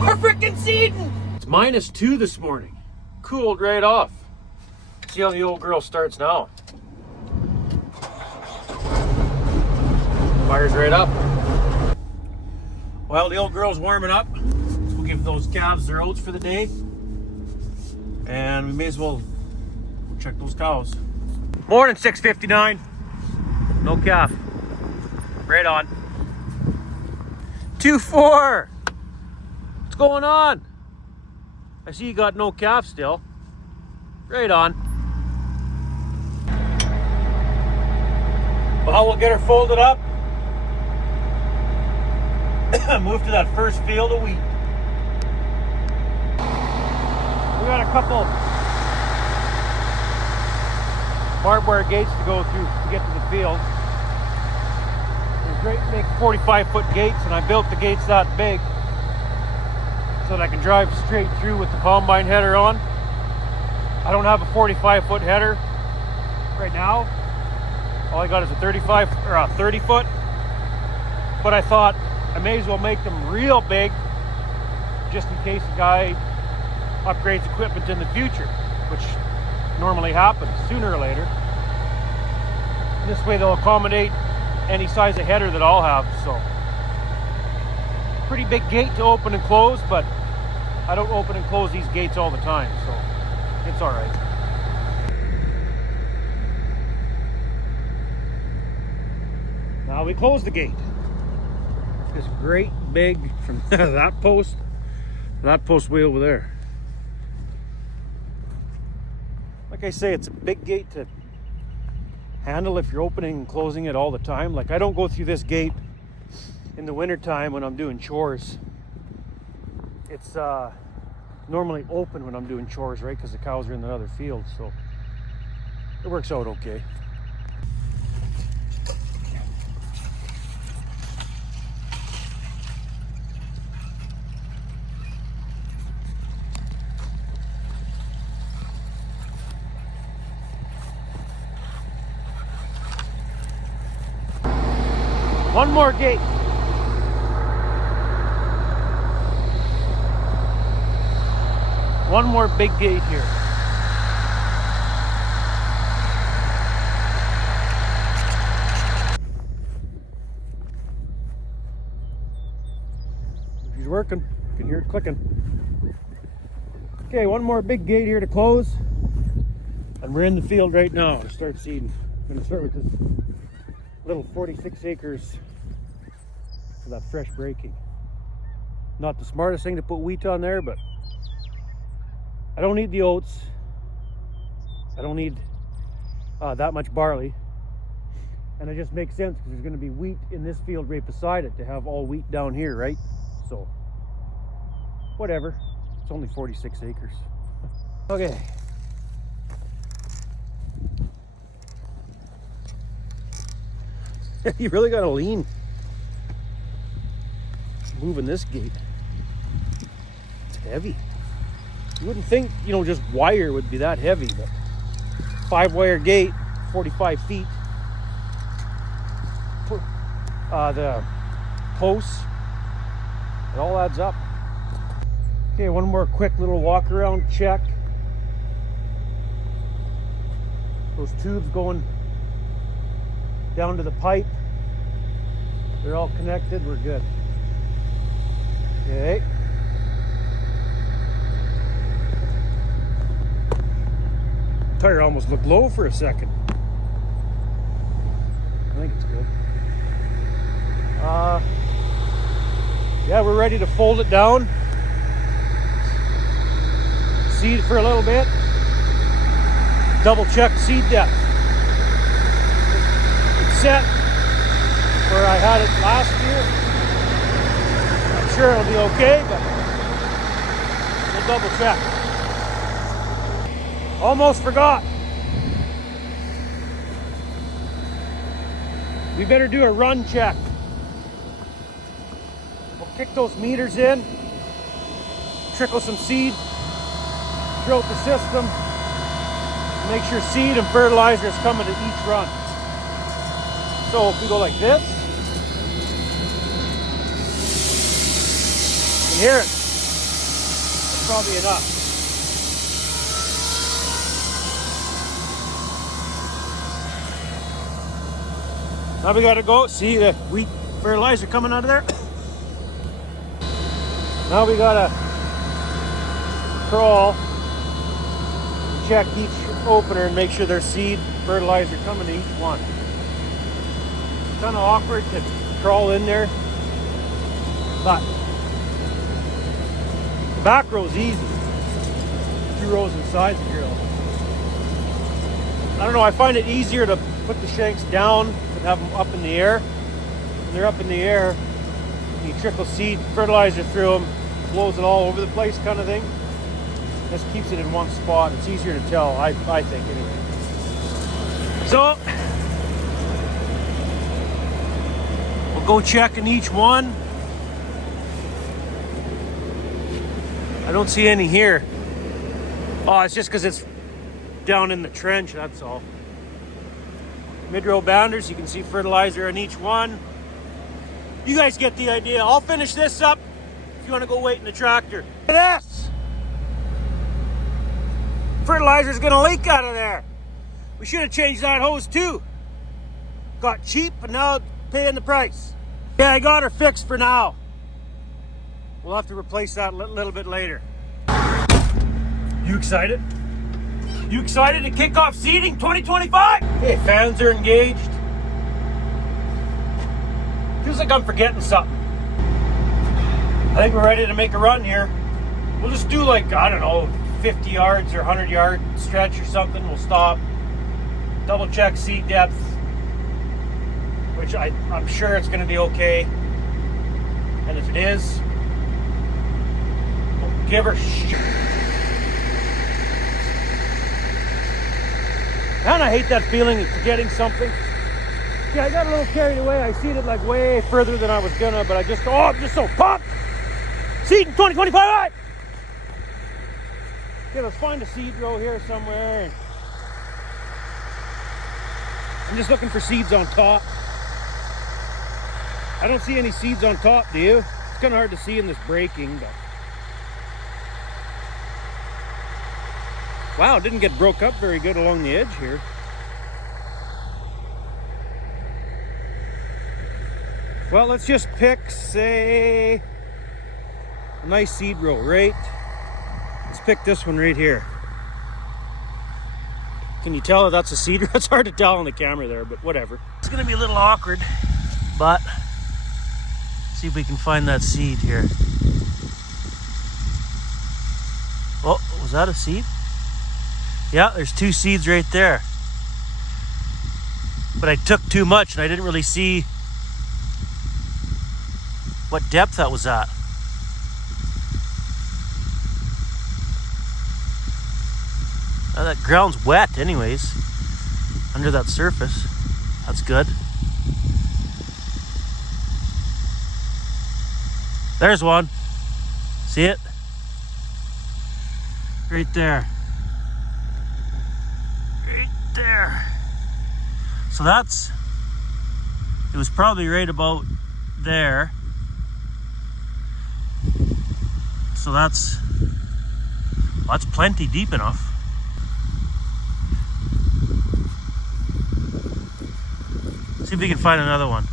We're freaking seeding! It's -2 this morning. Cooled right off. See how the old girl starts now. Fires right up. Well, the old girl's warming up. So we'll give those calves their oats for the day. And we may as well check those cows. Morning, 6:59. No calf. Right on. 2-4. What's going on? I see you got no calf still. Right on. Well, we'll get her folded up. Move to that first field of wheat. We got a couple barbed wire gates to go through to get to the field. There's great big 45-foot gates, and I built the gates that big so that I can drive straight through with the combine header on. I don't have a 45-foot header right now. All I got is a 35 or a 30-foot. But I thought I may as well make them real big just in case the guy upgrades equipment in the future, which normally happens sooner or later. And this way they'll accommodate any size of header that I'll have. So pretty big gate to open and close, but I don't open and close these gates all the time, so it's all right. Now we close the gate. This great big from that post way over there. Like I say, it's a big gate to handle if you're opening and closing it all the time. Like I don't go through this gate in the winter time when I'm doing chores. It's normally open when I'm doing chores, right? Because the cows are in the other field, so it works out okay. One more gate. One more big gate here. She's working. You can hear it clicking. Okay, one more big gate here to close. And we're in the field right now to start seeding. I'm going to start with this little 46 acres for that fresh breaking. Not the smartest thing to put wheat on there, but I don't need the oats. I don't need that much barley. And it just makes sense because there's going to be wheat in this field right beside it to have all wheat down here, right? So, whatever. It's only 46 acres. Okay. You really got to lean moving this gate. It's heavy. You wouldn't think, you know, just wire would be that heavy, but 5-wire gate, 45 feet. The posts, it all adds up. Okay, one more quick little walk around check. Those tubes going down to the pipe, they're all connected, we're good. Okay. Tire almost looked low for a second. I think it's good. Yeah, we're ready to fold it down. Seed for a little bit. Double check seed depth. It's set where I had it last year. I'm sure it'll be okay, but we'll double check. Almost forgot. We better do a run check. We'll kick those meters in, trickle some seed throughout the system, make sure seed and fertilizer is coming to each run. So if we go like this, you can hear it. probably enough. Now we gotta go see the wheat fertilizer coming out of there. Now we gotta crawl, check each opener and make sure there's seed fertilizer coming to each one. It's kind of awkward to crawl in there, but the back row's easy. 2 rows inside the drill. I don't know, I find it easier to put the shanks down and have them up in the air. When they're up in the air, you trickle seed fertilizer through them, blows it all over the place kind of thing. Just keeps it in one spot. It's easier to tell, I think anyway. So, we'll go checking each one. I don't see any here. Oh, it's just because it's down in the trench, that's all. Midrow banders, you can see fertilizer in each one. You guys get the idea. I'll finish this up if you want to go wait in the tractor. Look at this! Fertilizer's gonna leak out of there. We should have changed that hose too. Got cheap and now paying the price. Yeah, I got her fixed for now. We'll have to replace that a little bit later. You excited? You excited to kick off seeding 2025? Hey, fans are engaged. Feels like I'm forgetting something. I think we're ready to make a run here. We'll just do like, I don't know, 50 yards or 100 yard stretch or something. We'll stop, double check seed depth, which I'm sure it's going to be okay. And if it is, we'll give her And I hate that feeling of forgetting something. Yeah, I got a little carried away. I seeded like way further than I was gonna, but I'm just so pumped! Seeding 2025! Okay, let's find a seed row here somewhere. I'm just looking for seeds on top. I don't see any seeds on top, do you? It's kind of hard to see in this breaking, but... Wow, it didn't get broke up very good along the edge here. Well, let's just pick, say, a nice seed row, right? Let's pick this one right here. Can you tell that that's a seed row? It's hard to tell on the camera there, but whatever. It's gonna be a little awkward, but see if we can find that seed here. Oh, was that a seed? Yeah, there's 2 seeds right there. But I took too much and I didn't really see what depth that was at. Now that ground's wet anyways, under that surface. That's good. There's one. See it? Right there. There. So it was probably right about there. So that's plenty deep enough. See if we can find another one.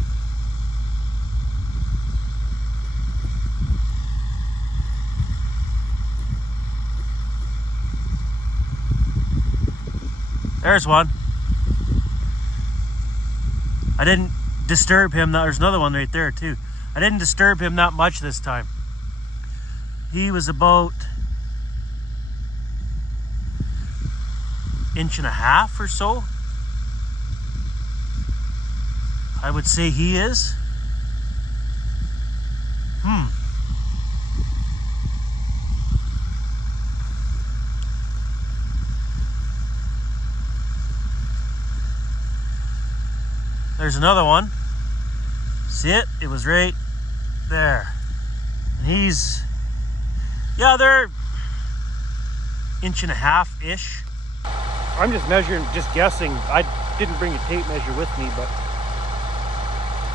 There's one. I didn't disturb him. There's another one right there too. I didn't disturb him that much this time. He was about 1.5 inches or so. I would say he is. There's another one. See it? It was right there. And he's, yeah, they're 1.5-inch-ish. I'm just measuring, just guessing. I didn't bring a tape measure with me, but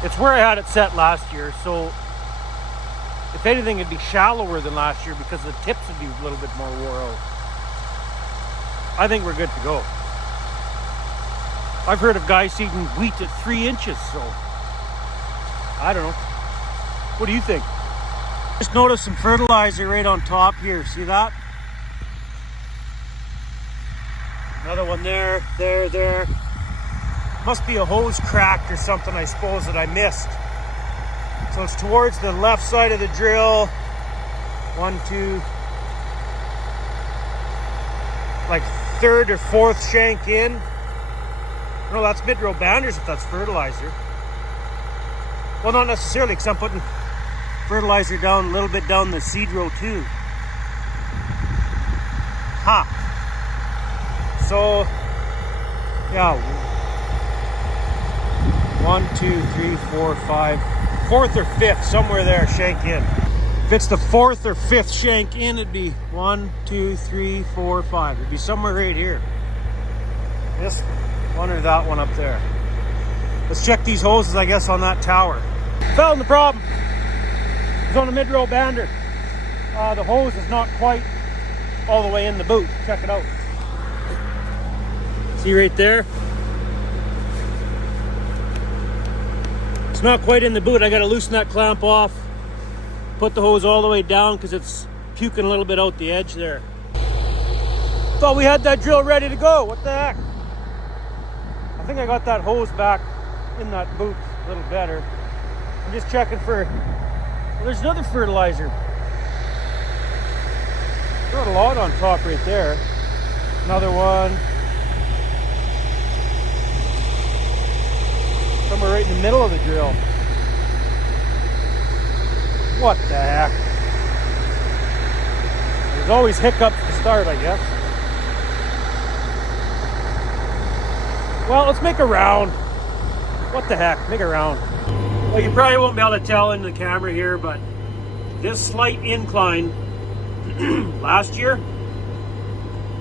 it's where I had it set last year. So If anything, it'd be shallower than last year because the tips would be a little bit more wore out. I think we're good to go. I've heard of guys seeding wheat at 3 inches, so I don't know. What do you think? Just noticed some fertilizer right on top here. See that? Another one there, there. Must be a hose cracked or something, I suppose, that I missed. So it's towards the left side of the drill. 1, 2, like 3rd or 4th shank in. No, that's Midrow banders if that's fertilizer. Well, not necessarily, because I'm putting fertilizer down a little bit down the seed row too. Ha! So, yeah. 1, 2, 3, 4, 5. 4th or 5th, somewhere there, shank in. If it's the 4th or 5th shank in, it'd be 1, 2, 3, 4, 5. It'd be somewhere right here. This one or that one up there. Let's check these hoses, I guess, on that tower. Found the problem. It's on the Midrow bander. The hose is not quite all the way in the boot. Check it out. See right there? It's not quite in the boot. I got to loosen that clamp off. Put the hose all the way down because it's puking a little bit out the edge there. Thought we had that drill ready to go. What the heck? I think I got that hose back in that boot a little better. I'm just checking for... Well, there's another fertilizer. Got a lot on top right there. Another one. Somewhere right in the middle of the drill. What the heck? There's always hiccups to start, I guess. Well, let's make a round. What the heck? Make a round. Well, you probably won't be able to tell in the camera here, but this slight incline last year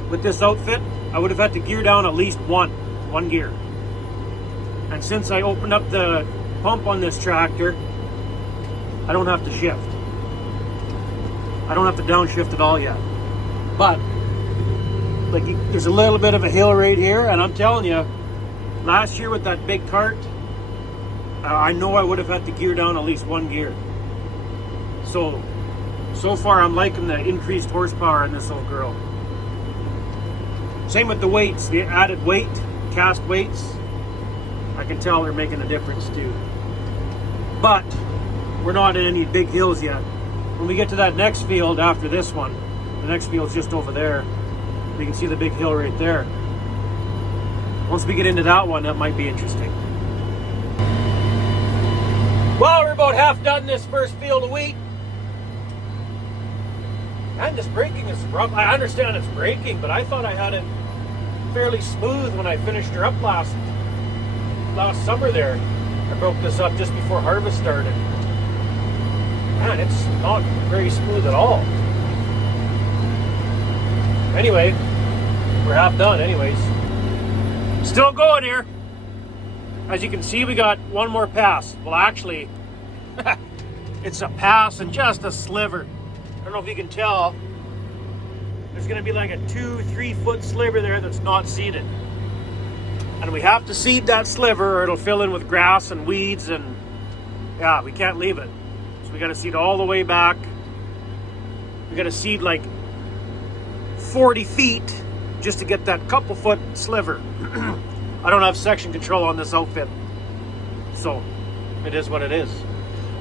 with this outfit, I would have had to gear down at least one gear. And since I opened up the pump on this tractor, I don't have to shift. I don't have to downshift at all yet. But like, there's a little bit of a hill right here, and I'm telling you, last year with that big cart, I know I would have had to gear down at least 1 gear. So far I'm liking the increased horsepower in this old girl. Same with the weights, the added weight, cast weights. I can tell they're making a difference too. But we're not in any big hills yet. When we get to that next field after this one, the next field's just over there. You can see the big hill right there. Once we get into that one, that might be interesting. Well, we're about half done this first field of wheat. And this braking is rough. I understand it's braking, but I thought I had it fairly smooth when I finished her up last summer there. I broke this up just before harvest started. Man, it's not very smooth at all. Anyway, we're half done anyways. Still going here. As you can see, we got one more pass. Well, actually, it's a pass and just a sliver. I don't know if you can tell. There's going to be like a 2-3 foot sliver there that's not seeded. And we have to seed that sliver or it'll fill in with grass and weeds, and yeah, we can't leave it. So we got to seed all the way back. We got to seed like 40 feet just to get that couple foot sliver. I don't have section control on this outfit, so it is what it is.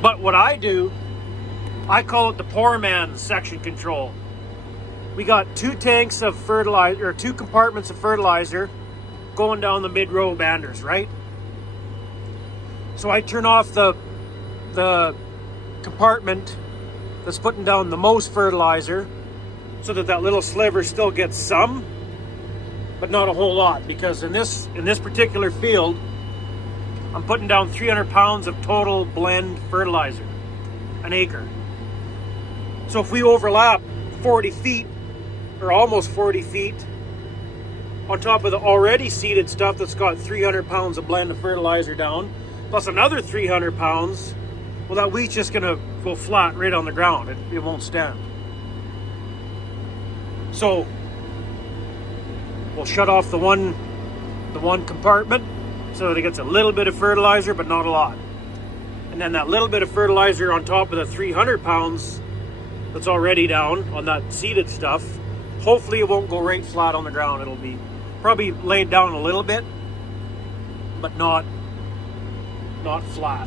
But what I do, I call it the poor man's section control. We got 2 tanks of fertilizer, or 2 compartments of fertilizer going down the mid-row banders, right? So I turn off the compartment that's putting down the most fertilizer so that little sliver still gets some, but not a whole lot, because in this particular field, I'm putting down 300 pounds of total blend fertilizer, an acre. So if we overlap 40 feet, or almost 40 feet, on top of the already seeded stuff that's got 300 pounds of blend of fertilizer down, plus another 300 pounds, well, that wheat's just gonna go flat right on the ground. It won't stand. So we'll shut off the one compartment so that it gets a little bit of fertilizer, but not a lot. And then that little bit of fertilizer on top of the 300 pounds that's already down on that seeded stuff, hopefully it won't go right flat on the ground. It'll be probably laid down a little bit, but not flat.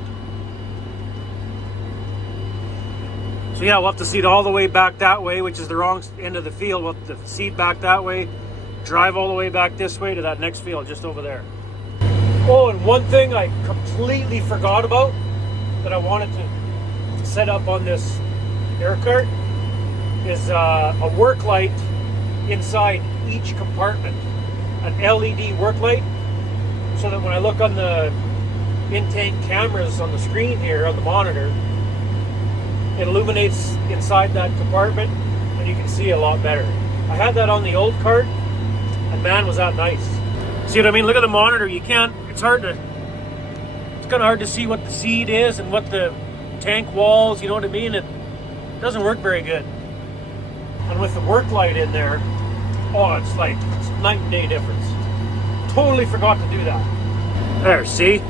So yeah, we'll have to seed all the way back that way, which is the wrong end of the field. We'll have to seed back that way, drive all the way back this way to that next field just over there. Oh, and one thing I completely forgot about that I wanted to set up on this air cart is a work light inside each compartment, an LED work light, so that when I look on the in-tank cameras on the screen here on the monitor, it illuminates inside that compartment and you can see a lot better. I had that on the old cart and man, was that nice. See what I mean? Look at the monitor. It's kind of hard to see what the seed is and what the tank walls, you know what I mean? It doesn't work very good. And with the work light in there, oh, it's night and day difference. Totally forgot to do that. There, see?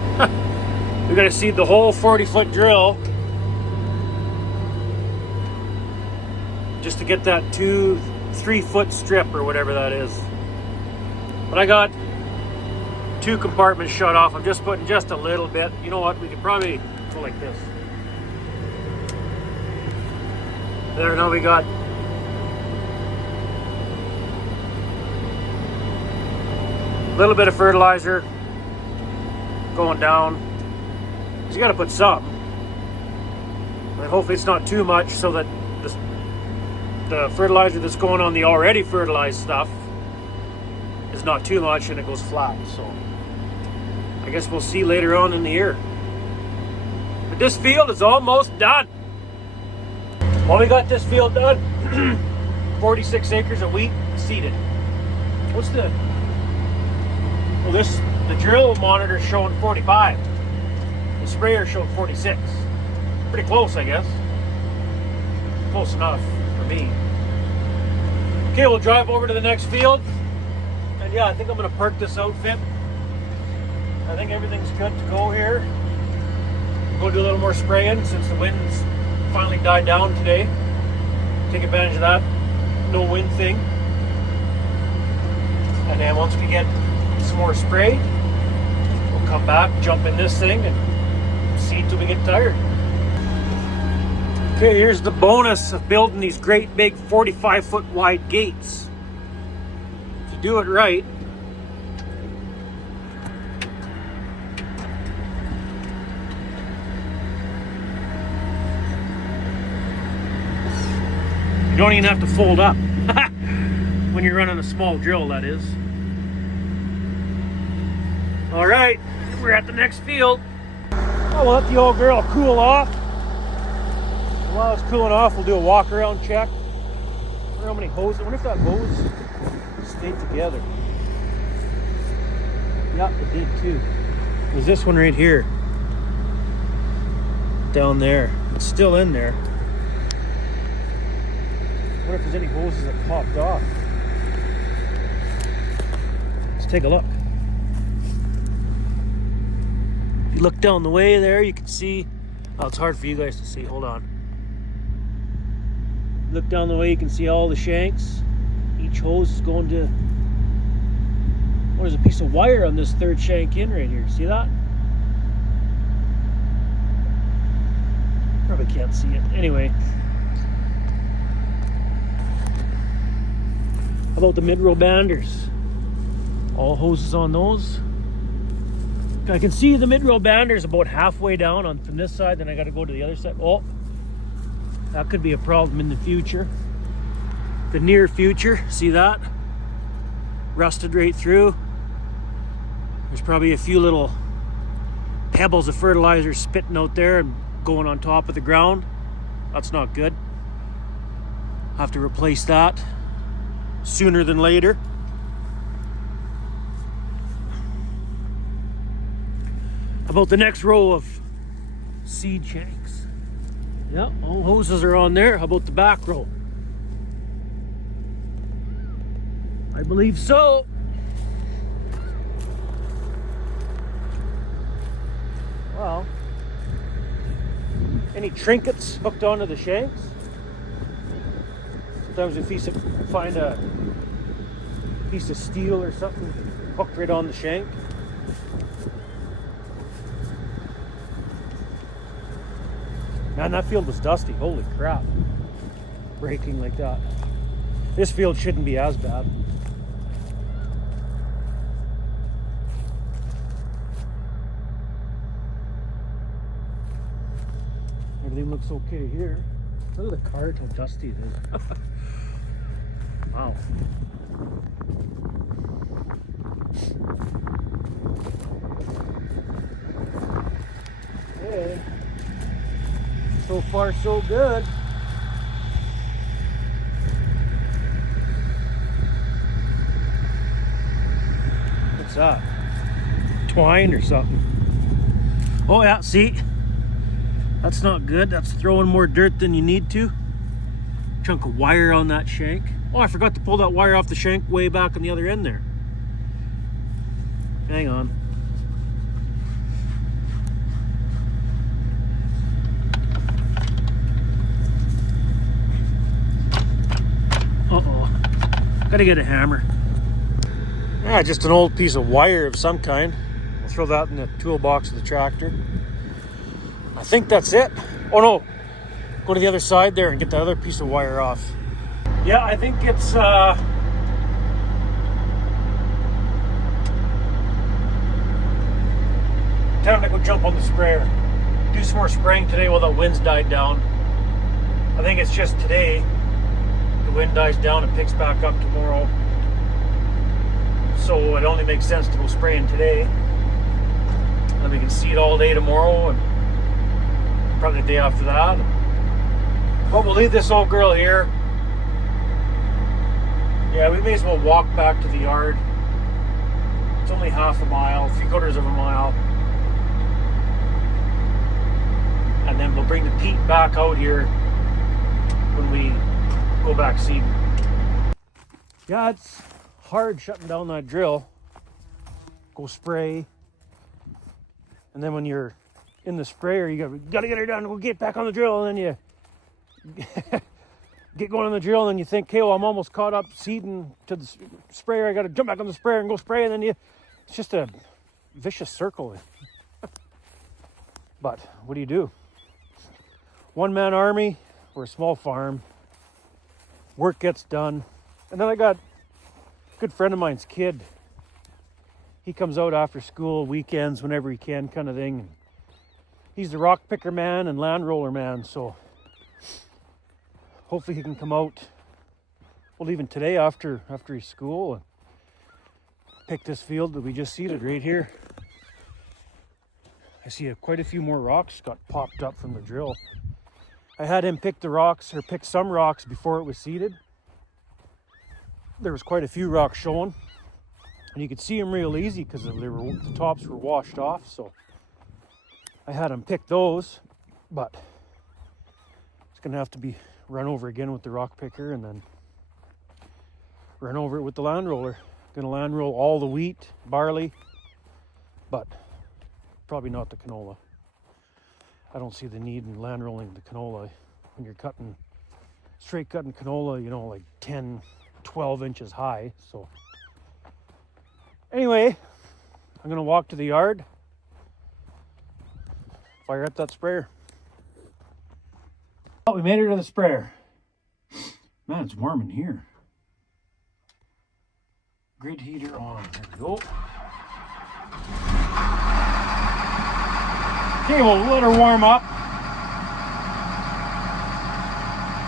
We gotta seed the whole 40-foot drill just to get that 2-3 foot strip or whatever that is. But I got 2 compartments shut off. I'm just putting just a little bit. You know what? We could probably go like this. There, now we got a little bit of fertilizer going down. You got to put some. And hopefully it's not too much so that the fertilizer that's going on the already fertilized stuff is not too much and it goes flat. So I guess we'll see later on in the year. But this field is almost done. Well, we got this field done. 46 acres of wheat seeded. What's the drill monitor is showing 45. The sprayer showed 46. Pretty close, I guess. Close enough for me. Okay, we'll drive over to the next field. And yeah, I think I'm gonna park this outfit. I think everything's good to go here. Go do a little more spraying since the wind's finally died down today. Take advantage of that no wind thing. And then once we get some more spray, we'll come back, jump in this thing, and seed till we get tired. Okay, here's the bonus of building these great big 45-foot wide gates. If you do it right, you don't even have to fold up. When you're running a small drill, that is. All right, we're at the next field. I'll let the old girl cool off. While it's cooling off, we'll do a walk around check. I wonder how many hoses. I wonder if that hose stayed together. Yeah, it did too. There's this one right here. Down there. It's still in there. I wonder if there's any hoses that popped off. Let's take a look. If you look down the way there, you can see. Oh, it's hard for you guys to see. Hold on. Look down the way, you can see all the shanks. Each hose is going to. Oh, there's a piece of wire on this third shank in right here. See that? Probably can't see it. Anyway. How about the Midrow banders? All hoses on those. I can see the Midrow banders about halfway down from this side, then I got to go to the other side. Oh, that could be a problem in the future. The near future, see that? Rusted right through. There's probably a few little pebbles of fertilizer spitting out there and going on top of the ground. That's not good. Have to replace that sooner than later. About the next row of seed shanks. Yeah, all hoses are on there. How about the back row? I believe so. Well, any trinkets hooked onto the shanks? Sometimes if you find a piece of steel or something hooked right on the shank. Man, that field was dusty. Holy crap. Braking like that. This field shouldn't be as bad. Everything looks okay here. Look at the cart, how dusty it is. Wow. Hey. So far, so good. What's that? Twine or something? Oh yeah, see? That's not good. That's throwing more dirt than you need to. Chunk of wire on that shank. Oh, I forgot to pull that wire off the shank way back on the other end there. Hang on. Uh-oh. Gotta get a hammer. Yeah, just an old piece of wire of some kind. I'll throw that in the toolbox of the tractor. I think that's it. Oh no, go to the other side there and get that other piece of wire off. Yeah, I think it's time to go jump on the sprayer. Do some more spraying today while the wind's died down. I think it's just today. The wind dies down and picks back up tomorrow. So it only makes sense to go spraying today. Then we can see it all day tomorrow and probably the day after that. But we'll leave this old girl here. Yeah, we may as well walk back to the yard. It's only half a mile, 3/4 of a mile. And then we'll bring the peat back out here when we go back seeding. Yeah, it's hard shutting down that drill. Go spray. And then when you're in the sprayer, you gotta get her done. We'll get back on the drill, and then you get going on the drill, and then you think, okay, well, I'm almost caught up seeding to the sprayer. I gotta jump back on the sprayer and go spray, and then it's just a vicious circle. But what do? One-man army. We're a small farm. Work gets done, and then I got a good friend of mine's kid. He comes out after school, weekends, whenever he can, kind of thing. He's the rock picker man and land roller man, so hopefully he can come out, well, even today after his school, and pick this field that we just seeded right here. I see quite a few more rocks got popped up from the drill. I had him pick some rocks before it was seeded. There was quite a few rocks showing, and you could see them real easy because the tops were washed off, so I had him pick those, but it's gonna have to be run over again with the rock picker and then run over it with the land roller. Gonna land roll all the wheat, barley, but probably not the canola. I don't see the need in land rolling the canola when you're straight cutting canola, like 10, 12 inches high. So anyway, I'm gonna walk to the yard, fire up that sprayer. Oh, we made it to the sprayer. Man, it's warm in here. Grid heater on. There we go. Okay, we'll let her warm up.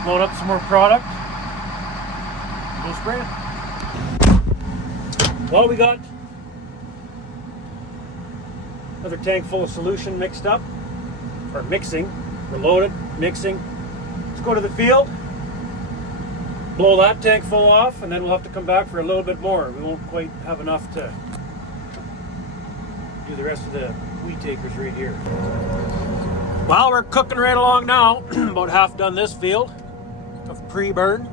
Load up some more product. Go spray it. Well, we got another tank full of solution mixed up, or mixing. We're loaded, mixing. Let's go to the field, blow that tank full off, and then we'll have to come back for a little bit more. We won't quite have enough to do the rest of the wheat acres right here. Well, we're cooking right along now. About half done this field of pre-burn.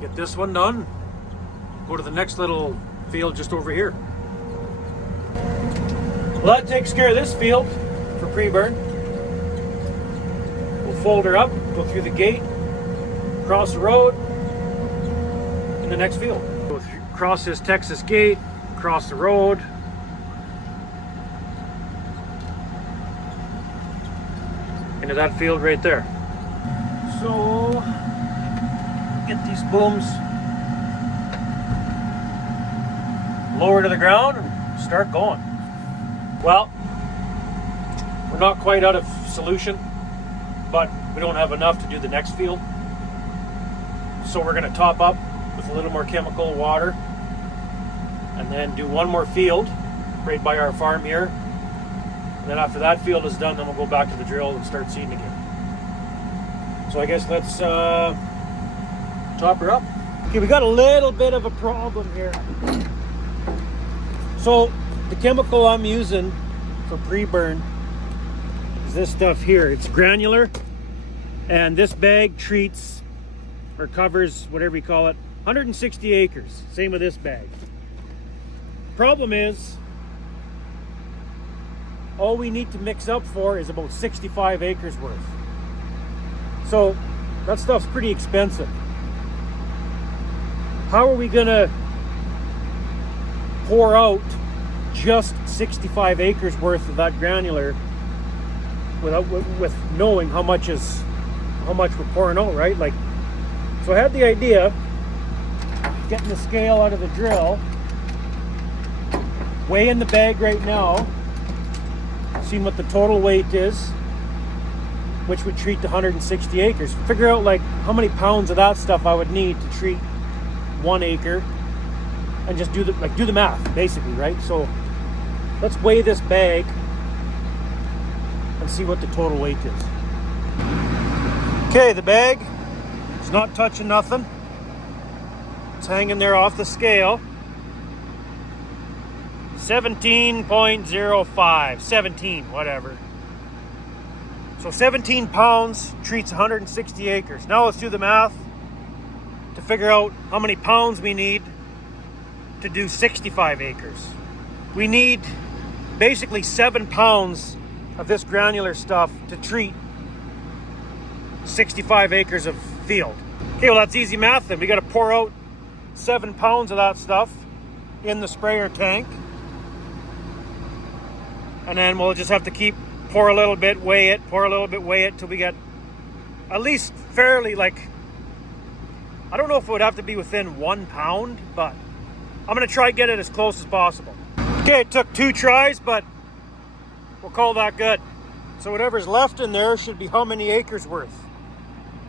Get this one done. Go to the next little field just over here. Well, that takes care of this field for pre-burn. We'll fold her up, go through the gate, cross the road, in the next field. Go through, cross this Texas gate, cross the road, into that field right there. So, get these booms lower to the ground and start going. Well, we're not quite out of solution, but we don't have enough to do the next field. So we're going to top up with a little more chemical water and then do one more field right by our farm here. And then after that field is done, then we'll go back to the drill and start seeding again. So I guess let's top her up. Okay, we got a little bit of a problem here. So the chemical I'm using for pre-burn is this stuff here. It's granular, and this bag treats or covers, whatever you call it, 160 acres. Same with this bag. Problem is, all we need to mix up for is about 65 acres worth. So that stuff's pretty expensive. How are we gonna pour out just 65 acres worth of that granular with knowing how much we're pouring out, right? Like, so I had the idea, getting the scale out of the drill, weighing the bag right now, seeing what the total weight is, which would treat the 160 acres. Figure out like how many pounds of that stuff I would need to treat 1 acre, and just do the math, basically, right? So let's weigh this bag and see what the total weight is. Okay, the bag is not touching nothing. It's hanging there off the scale. 17.05, 17, whatever. So 17 pounds treats 160 acres. Now let's do the math to figure out how many pounds we need to do 65 acres. We need basically 7 pounds of this granular stuff to treat 65 acres of field. Okay, well that's easy math then. We got to pour out 7 pounds of that stuff in the sprayer tank. And then we'll just have to keep, pour a little bit, weigh it, pour a little bit, weigh it till we get at least fairly, like, I don't know if it would have to be within 1 pound, but I'm gonna try to get it as close as possible. Okay, it took 2 tries, but we'll call that good. So whatever's left in there should be how many acres worth.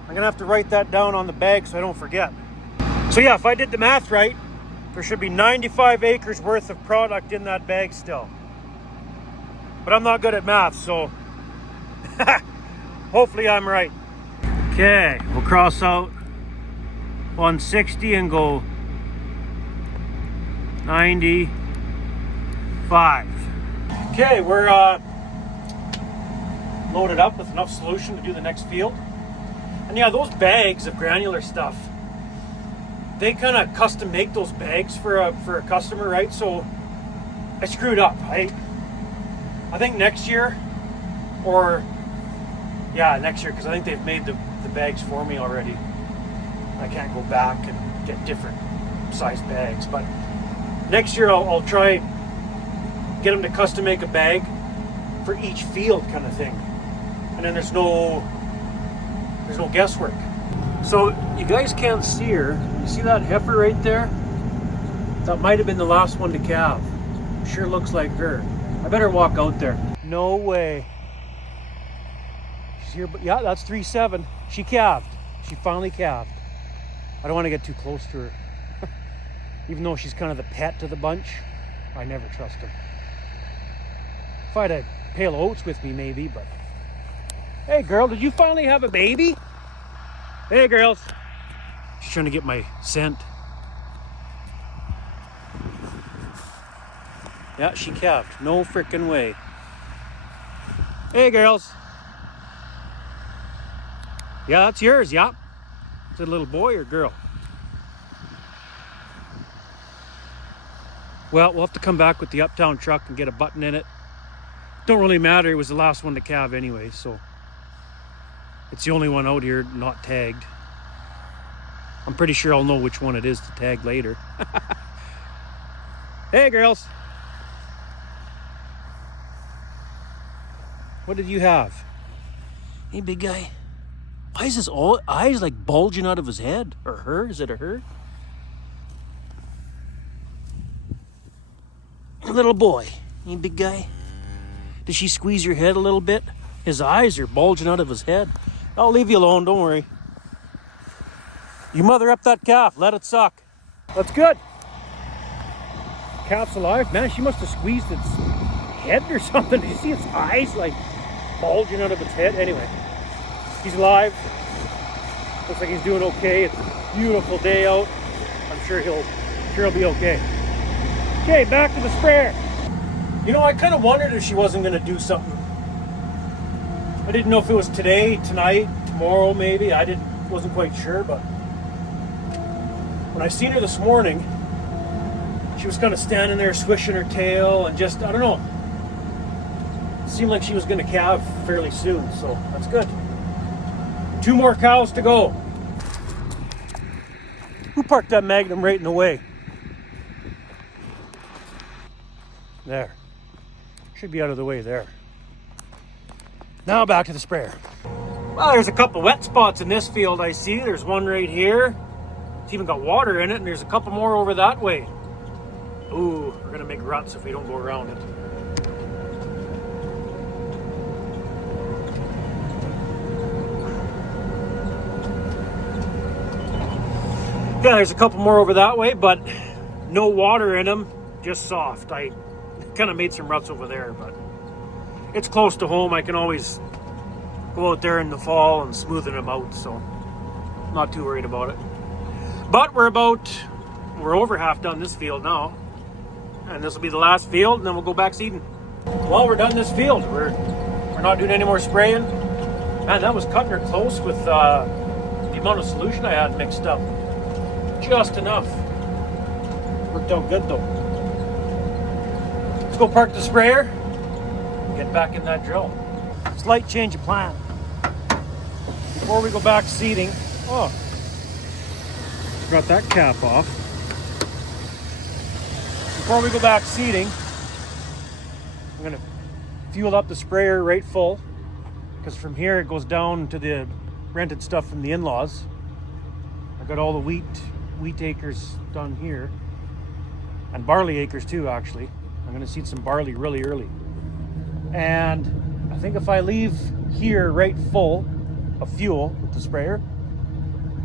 I'm gonna have to write that down on the bag so I don't forget. So yeah, if I did the math right, there should be 95 acres worth of product in that bag still. But I'm not good at math, so hopefully I'm right. Okay, we'll cross out 160 and go 95. Okay, we're loaded up with enough solution to do the next field. And yeah, those bags of granular stuff, they kind of custom make those bags for a customer, right? So I screwed up. I think next year, next year, because I think they've made the bags for me already. I can't go back and get different size bags, but next year I'll try get them to custom make a bag for each field kind of thing, and then there's no guesswork. So you guys can't see her. You see that heifer right there? That might have been the last one to calve. Sure looks like her. I better walk out there. No way. She's here, but yeah, that's 3.7. She calved. She finally calved. I don't want to get too close to her. Even though she's kind of the pet to the bunch, I never trust her. If I had a pail of oats with me, maybe, but... Hey, girl, did you finally have a baby? Hey, girls. She's trying to get my scent. Yeah, she calved. No frickin' way. Hey, girls. Yeah, that's yours, yeah. Is it a little boy or girl? Well, we'll have to come back with the Uptown truck and get a button in it. Don't really matter, it was the last one to calve anyway, so it's the only one out here not tagged. I'm pretty sure I'll know which one it is to tag later. Hey, girls. What did you have? Hey, big guy. Why is his eyes like bulging out of his head? Or her? Is it a her? Little boy. Hey, big guy. Did she squeeze your head a little bit? His eyes are bulging out of his head. I'll leave you alone, don't worry. You mother up that calf, let it suck. That's good. Calf's alive. Man, she must have squeezed its head or something. Did you see its eyes like bulging out of its head? Anyway, he's alive. Looks like he's doing okay. It's a beautiful day out. I'm sure he'll be okay. Okay, back to the sprayer. You know, I kind of wondered if she wasn't going to do something. I didn't know if it was today, tonight, tomorrow maybe. Wasn't quite sure, but when I seen her this morning, she was kind of standing there swishing her tail and just, I don't know. It seemed like she was going to calve fairly soon, so that's good. 2 more cows to go. Who parked that Magnum right in the way? There. Should be out of the way there. Now back to the sprayer. Well, there's a couple wet spots in this field I see. There's one right here. It's even got water in it, and there's a couple more over that way. Ooh, we're gonna make ruts if we don't go around it. Yeah, there's a couple more over that way, but no water in them, just soft. I kind of made some ruts over there, but it's close to home. I can always go out there in the fall and smoothen them out, so not too worried about it. But we're over half done this field now, and this will be the last field, and then we'll go back seeding. Well, we're done this field. We're not doing any more spraying. Man, that was cutting her close with the amount of solution I had mixed up. Just enough. Worked out good though. Let's go park the sprayer and get back in that drill. Slight change of plan. Before we go back seeding, got that cap off. Before we go back seeding, I'm gonna fuel up the sprayer right full, because from here it goes down to the rented stuff from the in-laws. I got all the wheat acres done here, and barley acres too, actually. I'm gonna seed some barley really early. And I think if I leave here right full of fuel with the sprayer,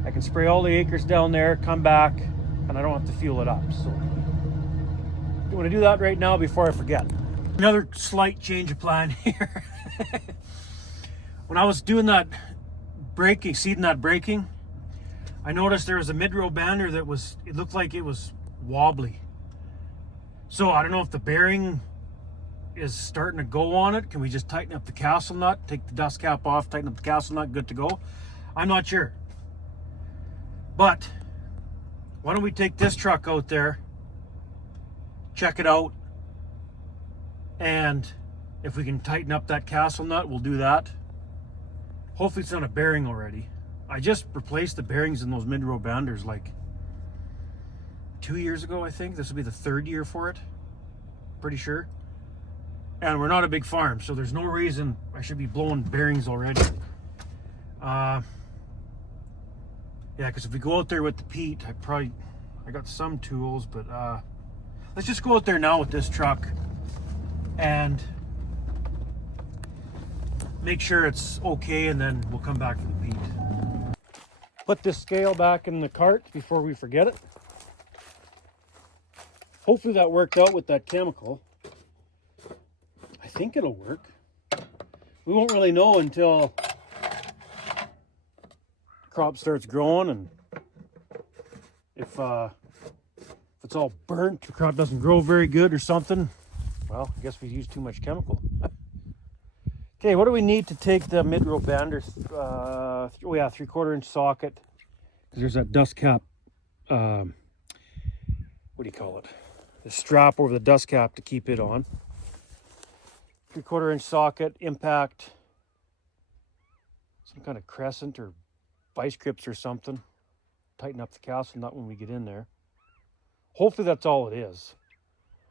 I can spray all the acres down there, come back, and I don't have to fuel it up. So I'm gonna do that right now before I forget. Another slight change of plan here. When I was doing that seeding that braking, I noticed there was a Midrow bander that it looked like it was wobbly. So I don't know if the bearing is starting to go on it. Can we just tighten up the castle nut, take the dust cap off, tighten up the castle nut, good to go? I'm not sure. But why don't we take this truck out there, check it out, and if we can tighten up that castle nut, we'll do that. Hopefully it's not a bearing already. I just replaced the bearings in those Midrow banders like 2 years ago, I think. This will be the 3rd year for it, pretty sure. And we're not a big farm, so there's no reason I should be blowing bearings already. Yeah, because if we go out there with the peat, I got some tools, but let's just go out there now with this truck and make sure it's okay, and then we'll come back for the peat. Put this scale back in the cart before we forget it. Hopefully that worked out with that chemical. I think it'll work. We won't really know until crop starts growing, and if it's all burnt, the crop doesn't grow very good or something, well, I guess we used too much chemical. Okay, Okay, what do we need to take the Midrow bander? Oh yeah, 3/4 inch socket. Because there's that dust cap, what do you call it? The strap over the dust cap to keep it on. 3/4 inch socket, impact, some kind of crescent or vice grips or something. Tighten up the castle nut when we get in there. Hopefully that's all it is.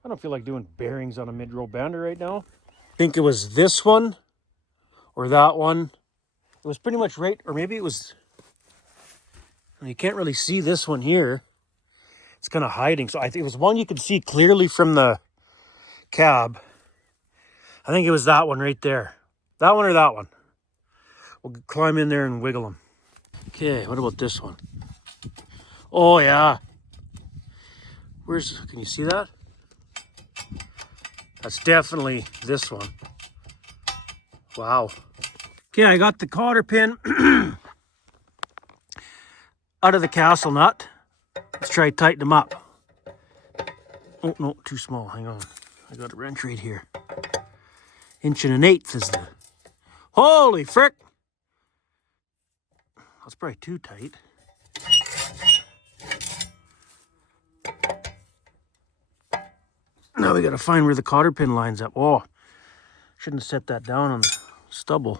I don't feel like doing bearings on a Midrow bander right now. I think it was this one or that one. It was pretty much right, or maybe it was, you can't really see this one here. It's kind of hiding. So I think it was one you could see clearly from the cab. I think it was that one right there. That one or that one. We'll climb in there and wiggle them. Okay, what about this one? Oh yeah. Can you see that? That's definitely this one. Wow. Okay, I got the cotter pin out of the castle nut. Let's try to tighten them up. Oh, no, too small. Hang on. I got a wrench right here. 1 1/8 is the... Holy frick! That's probably too tight. Now we got to find where the cotter pin lines up. Oh, shouldn't have set that down on the stubble.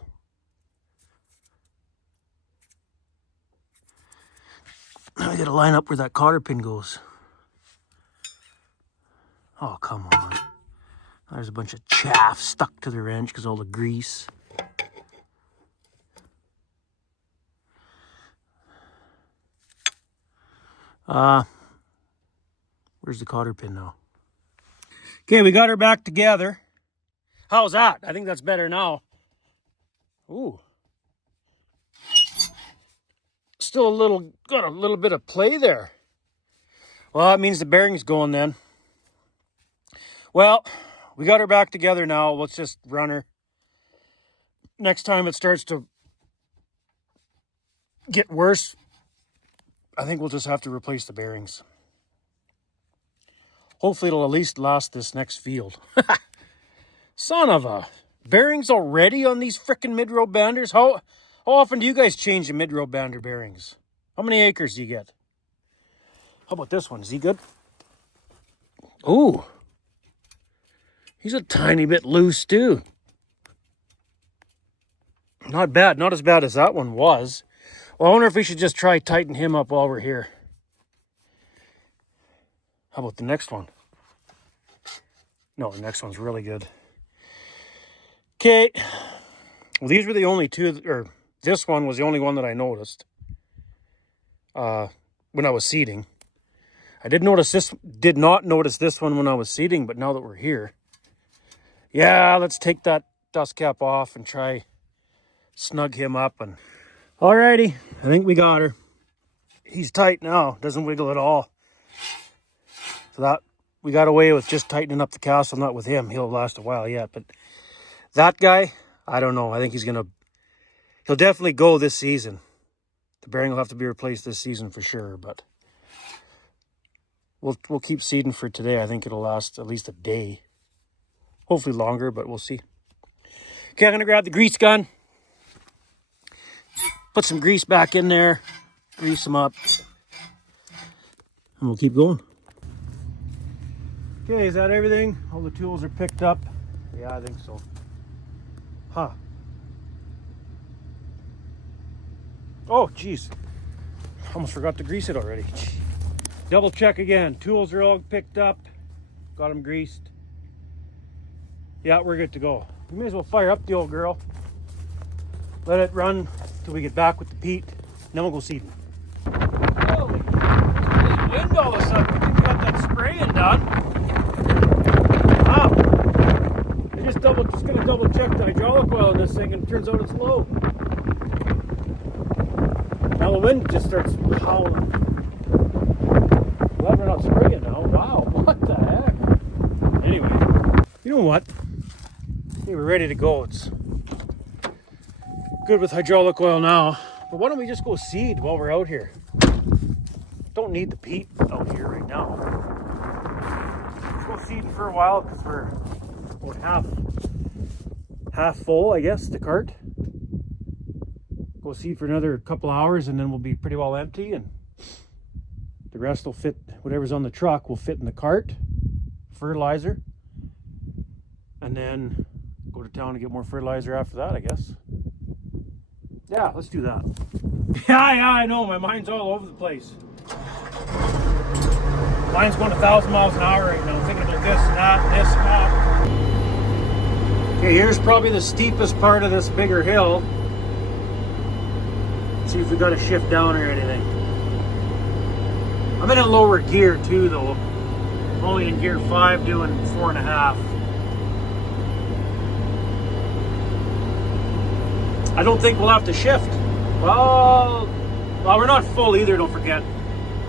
Now we got to line up where that cotter pin goes. Oh, come on. There's a bunch of chaff stuck to the wrench because all the grease. Where's the cotter pin now? Okay, we got her back together. How's that? I think that's better now. Ooh. Still got a little bit of play there. Well, that means the bearing's going then. Well, we got her back together now. Let's just run her. Next time it starts to get worse, I think we'll just have to replace the bearings. Hopefully it'll at least last this next field. Son of a... Bearings already on these frickin' Midrow banders? How often do you guys change the Midrow bander bearings? How many acres do you get? How about this one? Is he good? Ooh. He's a tiny bit loose too. Not bad. Not as bad as that one was. Well, I wonder if we should just try tighten him up while we're here. How about the next one? No, the next one's really good. Okay. Well, these were the only two, or this one was the only one that I noticed when I was seeding. I did not notice this one when I was seeding, but now that we're here, yeah, let's take that dust cap off and try snug him up. And alrighty, I think we got her. He's tight now, doesn't wiggle at all. So that we got away with just tightening up the castle nut with him. He'll last a while yet, but that guy, I don't know. I think he'll definitely go this season. The bearing will have to be replaced this season for sure, but we'll keep seeding for today. I think it'll last at least a day. Hopefully longer, but we'll see. Okay, I'm going to grab the grease gun. Put some grease back in there. Grease them up. And we'll keep going. Okay, is that everything? All the tools are picked up? Yeah, I think so. Huh. Oh, geez. Almost forgot to grease it already. Double check again. Tools are all picked up. Got them greased. Yeah, we're good to go. We may as well fire up the old girl. Let it run till we get back with the peat. Then we'll go seeding. Holy, this wind all of a sudden. We got that spraying done. Wow. I'm just going to double check the hydraulic oil in this thing, and it turns out it's low. Now the wind just starts howling. Glad we're not spraying now. Wow, what the heck? Anyway, you know what? Okay, we're ready to go. It's good with hydraulic oil now. But why don't we just go seed while we're out here? Don't need the peat out here right now. Let's go seeding for a while because we're about half full, I guess, the cart. Go see for another couple hours and then we'll be pretty well empty, and the rest will fit, whatever's on the truck will fit in the cart, fertilizer, and then go to town to get more fertilizer after that, I guess. Yeah, let's do that. Yeah, I know, my mind's all over the place. Mine's going 1,000 miles an hour right now, thinking about this and that and this and that. Okay, here's probably the steepest part of this bigger hill. Let's see if we got to shift down or anything. I'm in a lower gear too, though. I'm only in gear 5 doing 4.5. I don't think we'll have to shift. Well, we're not full either, don't forget.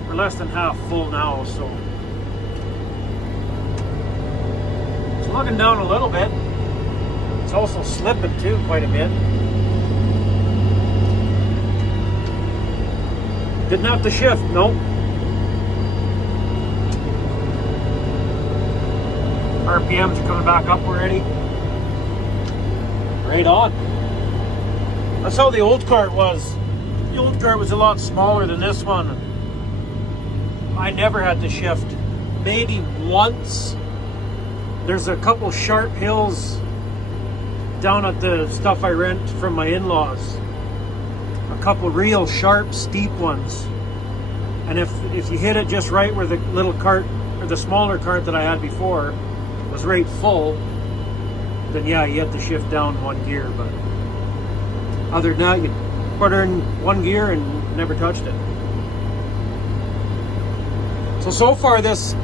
We're less than half full now, so. It's looking down a little bit. It's also slipping too, quite a bit. Didn't have to shift, nope. RPMs are coming back up already. Right on. That's how the old cart was. The old cart was a lot smaller than this one. I never had to shift. Maybe once. There's a couple sharp hills down at the stuff I rent from my in-laws. A couple real sharp, steep ones. And if you hit it just right where the little cart, or the smaller cart that I had before, was right full, then yeah, you have to shift down one gear. But other than that, you put her in one gear and never touched it. So far this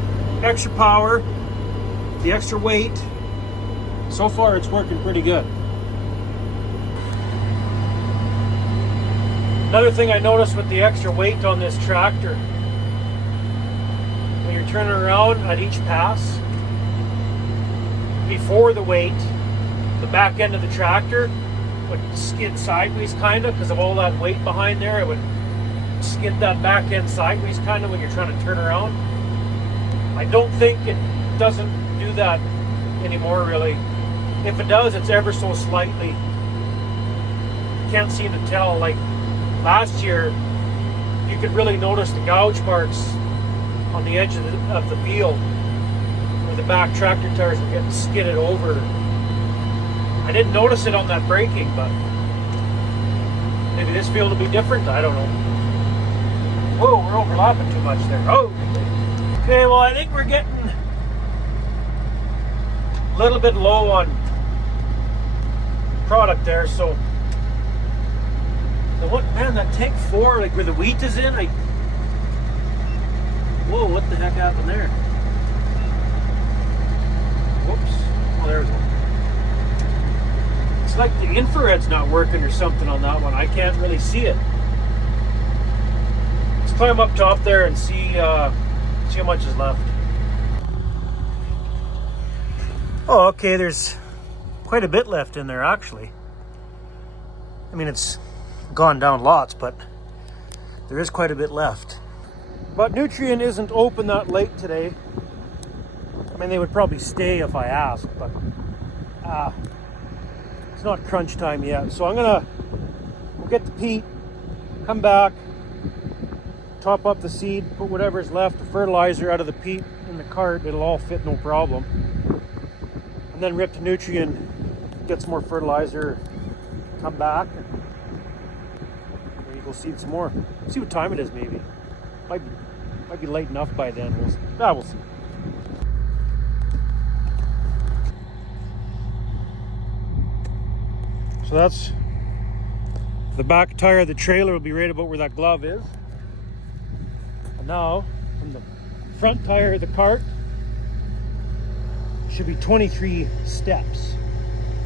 extra power, the extra weight, so far it's working pretty good. Another thing I noticed with the extra weight on this tractor, when you're turning around at each pass, before the weight, the back end of the tractor would skid sideways kind of because of all that weight behind there. It would skid that back end sideways kind of when you're trying to turn around. I don't think it doesn't do that anymore really. If it does, it's ever so slightly. Can't seem to tell. Like last year, you could really notice the gouge marks on the edge of the field where the back tractor tires were getting skidded over. I didn't notice it on that braking, but maybe this field will be different. I don't know. Whoa, we're overlapping too much there. Oh, okay. Well, I think we're getting a little bit low on product there. So, man, that tank 4, like where the wheat is in, whoa, what the heck happened there? Whoops. Oh, there's one. It's like the infrared's not working or something on that one. I can't really see it. Let's climb up top there and see how much is left. Oh, okay, there's quite a bit left in there actually. I mean, it's gone down lots, but there is quite a bit left. But Nutrien isn't open that late today. I mean, they would probably stay if I asked, but it's not crunch time yet. So we'll get the peat, come back, top up the seed, put whatever's left, the fertilizer out of the peat in the cart. It'll all fit, no problem. And then rip to Nutrien, get some more fertilizer, come back, and maybe go seed some more. See what time it is, maybe. Might be late enough by then. We'll see. So that's the back tire of the trailer will be right about where that glove is. And now, from the front tire of the cart, should be 23 steps.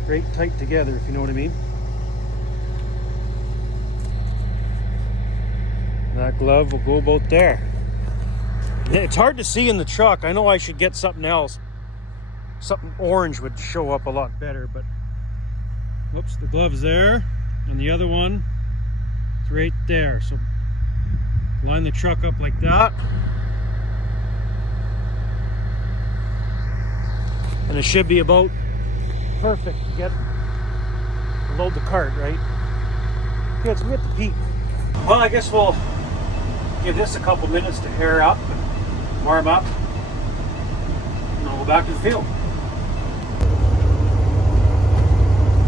Right tight together, if you know what I mean. And that glove will go about there. It's hard to see in the truck. I know I should get something else. Something orange would show up a lot better, but whoops, the glove's there, and the other one is right there. So line the truck up like that. And it should be about perfect to get load the cart, right? Okay, let's get the peat. Well, I guess we'll give this a couple minutes to air up and warm up, and I'll go back to the field.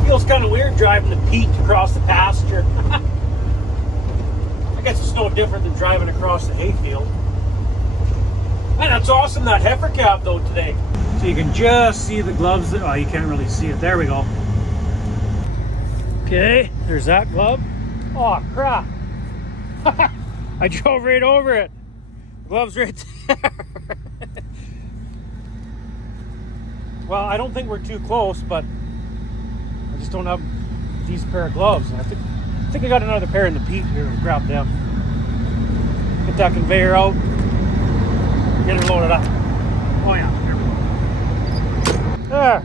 Feels kind of weird driving the peat across the pasture. I guess it's no different than driving across the hayfield. Man, that's awesome, that heifer cab though today. So you can just see the gloves. Oh, you can't really see it. There we go. Okay, there's that glove. Oh, crap. I drove right over it. The glove's right there. Well, I don't think we're too close, but I just don't have these pair of gloves. I think I got another pair in the peat here. We'll grab them. Get that conveyor out. Get her loaded up. Oh yeah, there we go. There.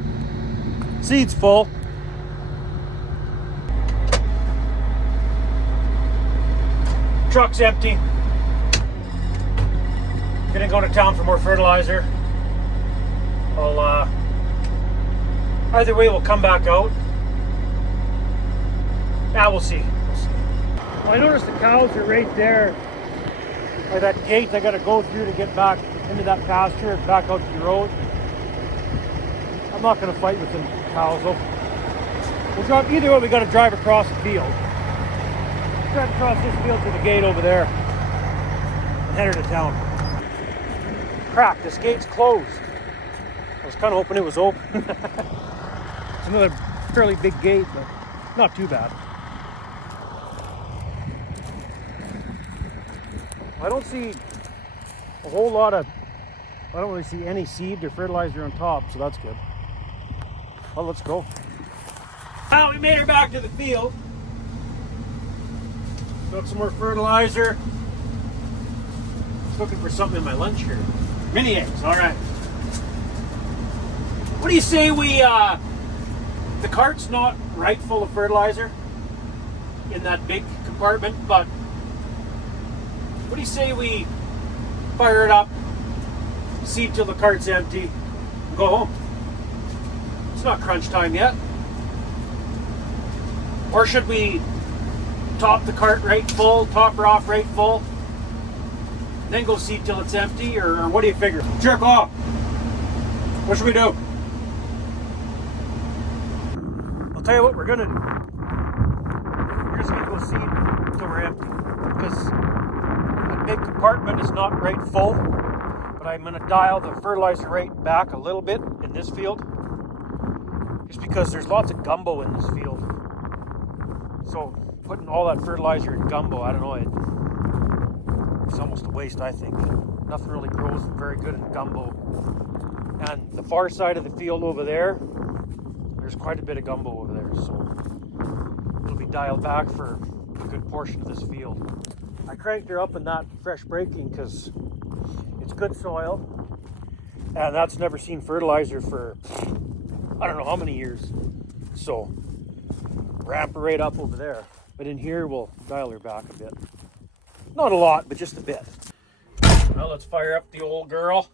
Seat's full. Truck's empty. Gonna go to town for more fertilizer. I'll either way we'll come back out. Yeah, we'll see. Well, I noticed the cows are right there. Or that gate I gotta go through to get back into that pasture and back out to the road. I'm not gonna fight with them cows though. We'll drive either way. We gotta drive across the field. Drive across this field to the gate over there and head her to town. Crap, this gate's closed. I was kind of hoping it was open. It's another fairly big gate, but not too bad. I don't see a whole lot of, I don't really see any seed or fertilizer on top, so that's good. Well, let's go. Well, we made her back to the field. Got some more fertilizer. Just looking for something in my lunch here. Mini eggs, all right. What do you say we, the cart's not right full of fertilizer in that big compartment, but what do you say we fire it up, seed till the cart's empty, and go home? It's not crunch time yet. Or should we top the cart right full, top her off right full, then go seed till it's empty, or what do you figure? Jerk off. What should we do? I'll tell you what we're gonna do. We're just gonna go seed till we're empty, because that big compartment is not right full, but I'm gonna dial the fertilizer rate back a little bit in this field, just because there's lots of gumbo in this field. So putting all that fertilizer in gumbo, I don't know, it's almost a waste, I think. Nothing really grows very good in gumbo. And the far side of the field over there, there's quite a bit of gumbo over there, so it'll be dialed back for a good portion of this field. I cranked her up in that fresh breaking because it's good soil, and that's never seen fertilizer for I don't know how many years. So ramp her right up over there. But in here, we'll dial her back a bit. Not a lot, but just a bit. Well, let's fire up the old girl.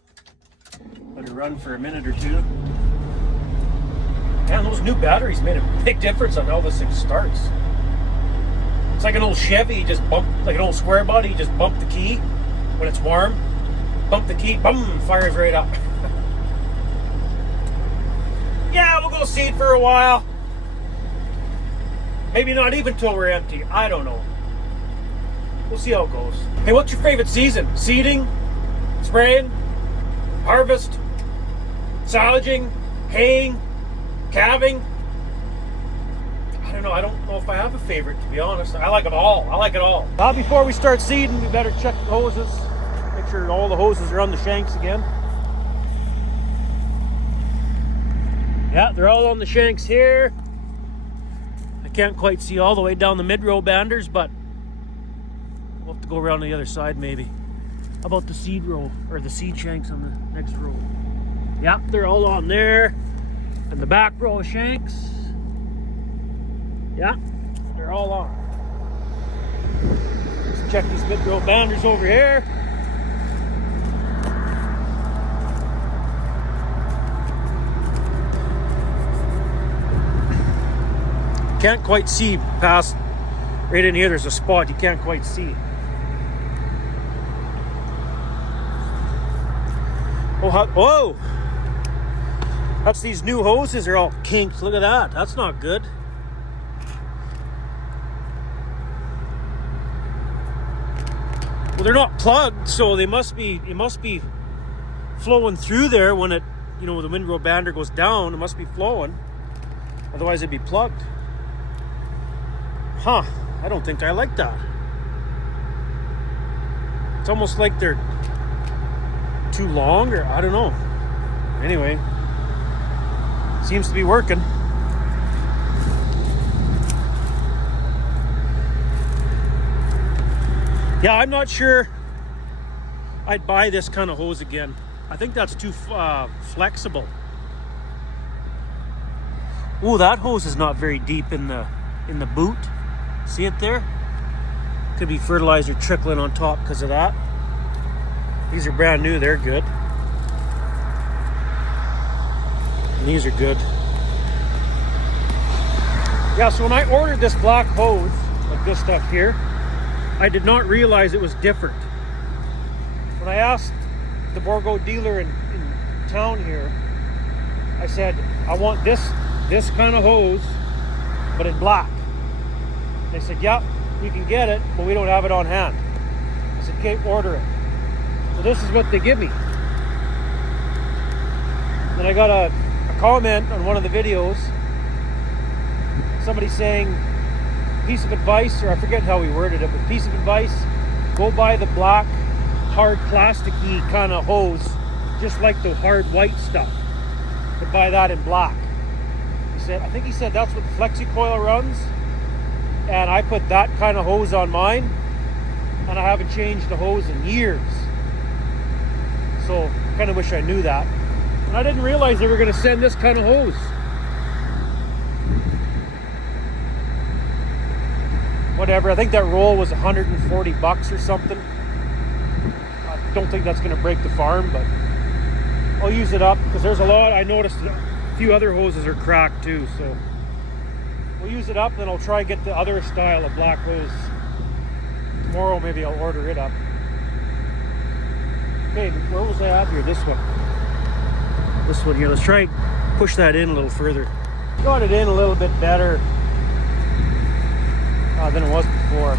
Let her run for a minute or two. Man, those new batteries made a big difference on how this thing starts. It's like an old Chevy, you just bump, like an old square body, you just bump the key when it's warm. Bump the key, boom, fires right up. Yeah, we'll go seed for a while. Maybe not even till we're empty. I don't know. We'll see how it goes. Hey, what's your favorite season? Seeding? Spraying? Harvest? Silaging? Haying? Calving? I don't know. I don't know if I have a favorite, to be honest. I like it all. I like it all. Now, before we start seeding, we better check the hoses. Make sure all the hoses are on the shanks again. Yeah, they're all on the shanks here. I can't quite see all the way down the mid-row banders, but we'll have to go around the other side maybe. How about the seed row, or the seed shanks on the next row? Yep, they're all on there. And the back row of shanks. Yeah, they're all on. Let's check these mid-row banders over here. can't quite see past. Right in here, there's a spot you can't quite see. Oh, whoa! That's these new hoses are all kinked. Look at that. That's not good. Well, they're not plugged, so it must be flowing through there when it, you know, the Midrow bander goes down. It must be flowing. Otherwise, it'd be plugged. Huh. I don't think I like that. It's almost like they're too long, or I don't know. Anyway, seems to be working. Yeah, I'm not sure I'd buy this kind of hose again. I think that's too flexible. Ooh, that hose is not very deep in the boot. See it there? Could be fertilizer trickling on top because of that. These are brand new, they're good. And these are good. Yeah, so when I ordered this black hose, like this stuff here, I did not realize it was different. When I asked the Borgo dealer in town here, I said, I want this kind of hose, but in black. They said, yeah, you can get it, but we don't have it on hand. I said, okay, order it. So this is what they give me. Then I got a comment on one of the videos, somebody saying, piece of advice, or I forget how he worded it, but piece of advice, go buy the black, hard plasticky kind of hose, just like the hard white stuff, but buy that in black. He said, I think he said that's what the flexi coil runs. And I put that kind of hose on mine, and I haven't changed the hose in years. So I kind of wish I knew that. And I didn't realize they were going to send this kind of hose. Whatever, I think that roll was $140 or something. I don't think that's going to break the farm, but I'll use it up because there's a lot. I noticed a few other hoses are cracked too, so we'll use it up, then I'll try get the other style of black hose. Tomorrow maybe I'll order it up. Okay, where was I at here? This one. This one here. Let's try push that in a little further. Got it in a little bit better than it was before.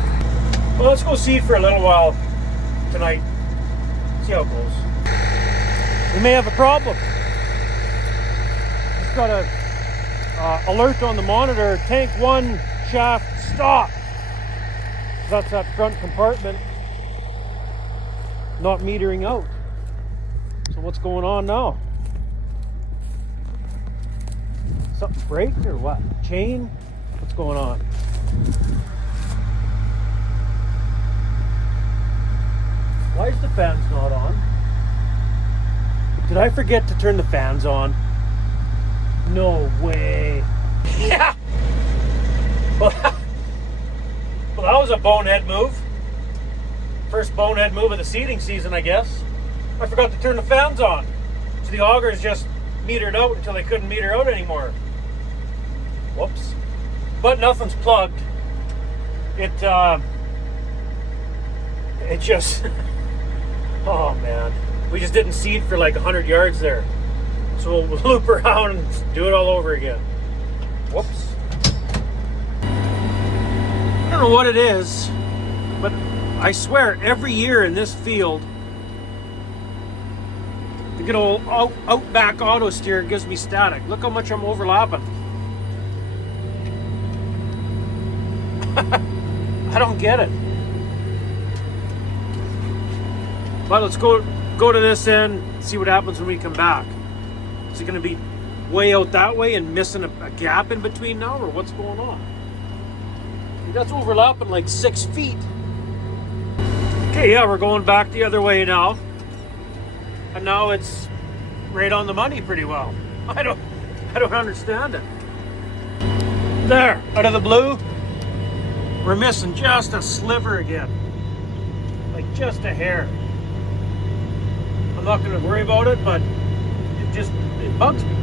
Well, let's go seed for a little while tonight. See how it goes. We may have a problem. Just got a alert on the monitor, tank 1 shaft stop. That's that front compartment not metering out. So what's going on now? Something's breaking or what? Chain? What's going on? Why is the fans not on? Did I forget to turn the fans on? No way. Yeah. Well, that was a bonehead move. First bonehead move of the seeding season, I guess. I forgot to turn the fans on. So the augers just metered out until they couldn't meter out anymore. Whoops. But nothing's plugged. It just... oh, man. We just didn't seed for like 100 yards there. So we'll loop around and do it all over again. Whoops. I don't know what it is, but I swear every year in this field, the good old Outback auto steer gives me static. Look how much I'm overlapping. I don't get it. But let's go to this end, see what happens when we come back. Is it going to be way out that way and missing a gap in between now, or what's going on? That's overlapping like 6 feet. Okay, yeah, we're going back the other way now. And now it's right on the money pretty well. I don't understand it. There, out of the blue, we're missing just a sliver again. Like just a hair. I'm not going to worry about it, but it bugs me.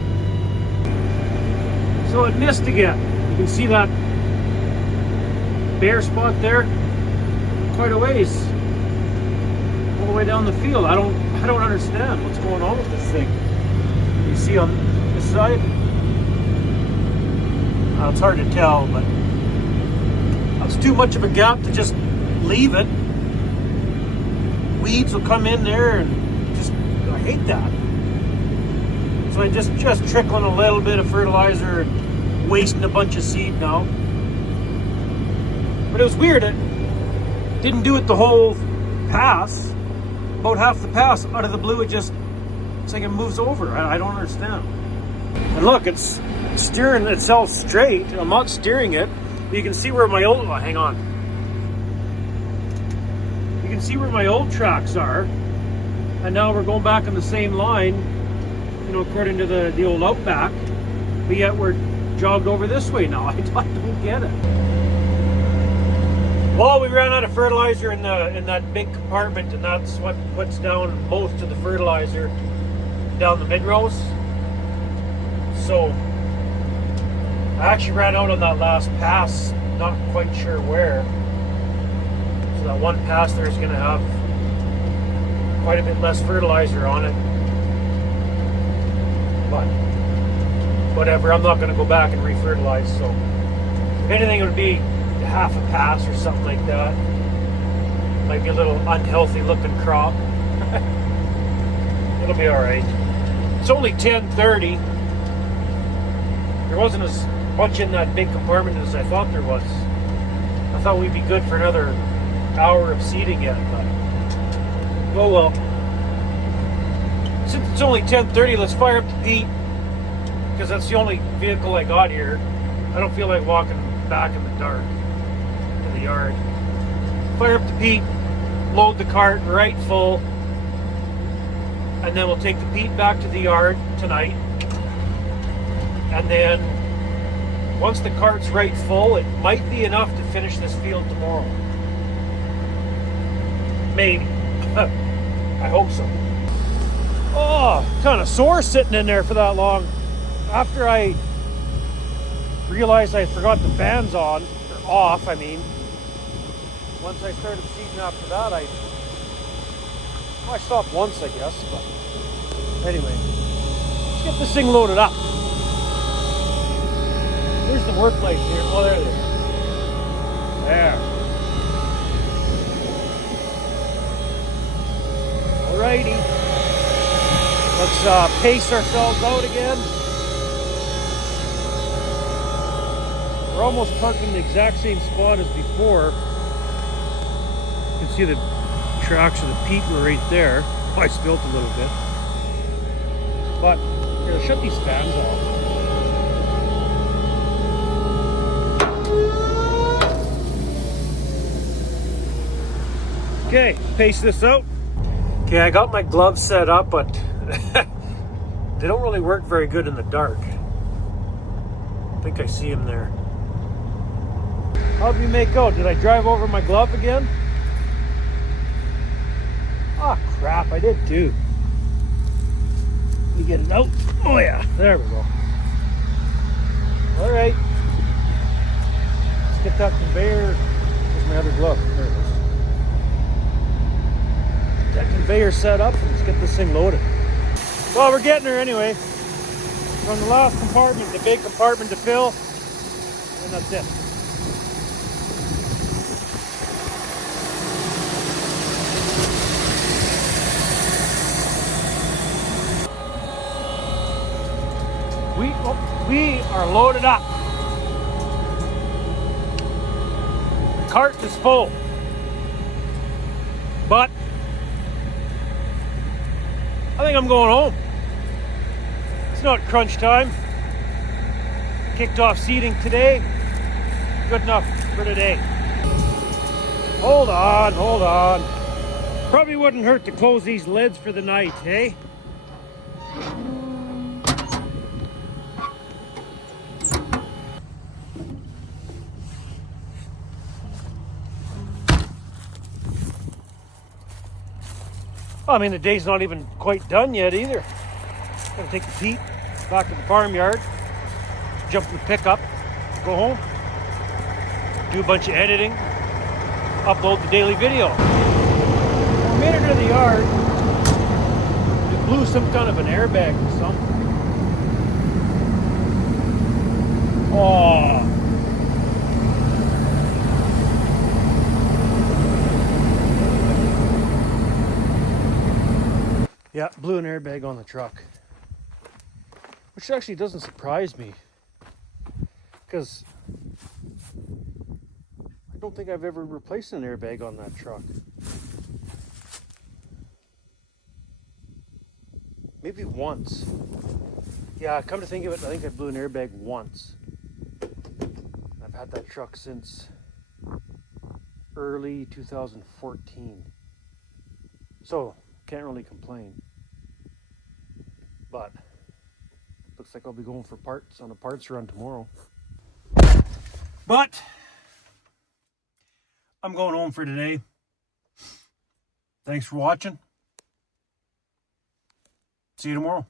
So it missed again. You can see that bare spot there, quite a ways, all the way down the field. I don't understand what's going on with this thing. You see on this side? It's hard to tell, but that's too much of a gap to just leave it. Weeds will come in there, and just I hate that. So I just trickling a little bit of fertilizer and wasting a bunch of seed now. But it was weird. It didn't do it the whole pass. About half the pass, out of the blue, it's like it moves over. I don't understand. And look, it's steering itself straight. I'm not steering it. You can see where my old, hang on. You can see where my old tracks are. And now we're going back on the same line, you know, according to the old Outback. But yet we're jogged over this way now. I don't get it. Well, we ran out of fertilizer in that big compartment, and that's what puts down most of the fertilizer down the Midrows. So I actually ran out on that last pass, not quite sure where. So that one pass there is going to have quite a bit less fertilizer on it. But whatever, I'm not going to go back and re-fertilize. So if anything, it would be half a pass or something like that. Might be a little unhealthy looking crop. It'll be all right. It's only 10:30. There wasn't as much in that big compartment as I thought there was. I thought we'd be good for another hour of seeding yet, but oh well. Since it's only 10:30, let's fire up the Pete, because that's the only vehicle I got here. I don't feel like walking back in the dark to the yard. Fire up the Pete, load the cart right full, and then we'll take the Pete back to the yard tonight. And then once the cart's right full, it might be enough to finish this field tomorrow. Maybe. I hope so. Oh, kind of sore sitting in there for that long. After I realized I forgot the fans on, or off, I mean. Once I started seeding after that, I stopped once, I guess, but anyway. Let's get this thing loaded up. Where's the work lights here? Oh, there they are. There. Alrighty. Let's pace ourselves out again. We're almost parked in the exact same spot as before. You can see the tracks of the Pete were right there. Oh, I spilled a little bit. But here, I'll shut these fans off. Okay, pace this out. Okay, I got my gloves set up, but they don't really work very good in the dark. I think I see them there. How did we make out? Did I drive over my glove again? Oh crap, I did too. Let me get it out. Oh yeah, there we go. Alright. Let's get that conveyor. Where's my other glove? There it is. That conveyor set up, and let's get this thing loaded. Well, we're getting there anyway. We're on the last compartment, the big compartment to fill, and that's it. We are loaded up. The cart is full, but I think I'm going home. It's not crunch time. Kicked off seeding today. Good enough for today. Hold on. Probably wouldn't hurt to close these lids for the night, eh? Well, I mean, the day's not even quite done yet either. Gotta take the Pete back to the farmyard, jump in the pickup, go home. do a bunch of editing, upload the daily video. I made it to the yard. It blew some kind of an airbag or something. Oh. Yeah, blew an airbag on the truck. Which actually doesn't surprise me. Because I don't think I've ever replaced an airbag on that truck. Maybe once. Yeah, come to think of it, I think I blew an airbag once. I've had that truck since early 2014. So, can't really complain. But, looks like I'll be going for parts on a parts run tomorrow. But, I'm going home for today. Thanks for watching. See you tomorrow.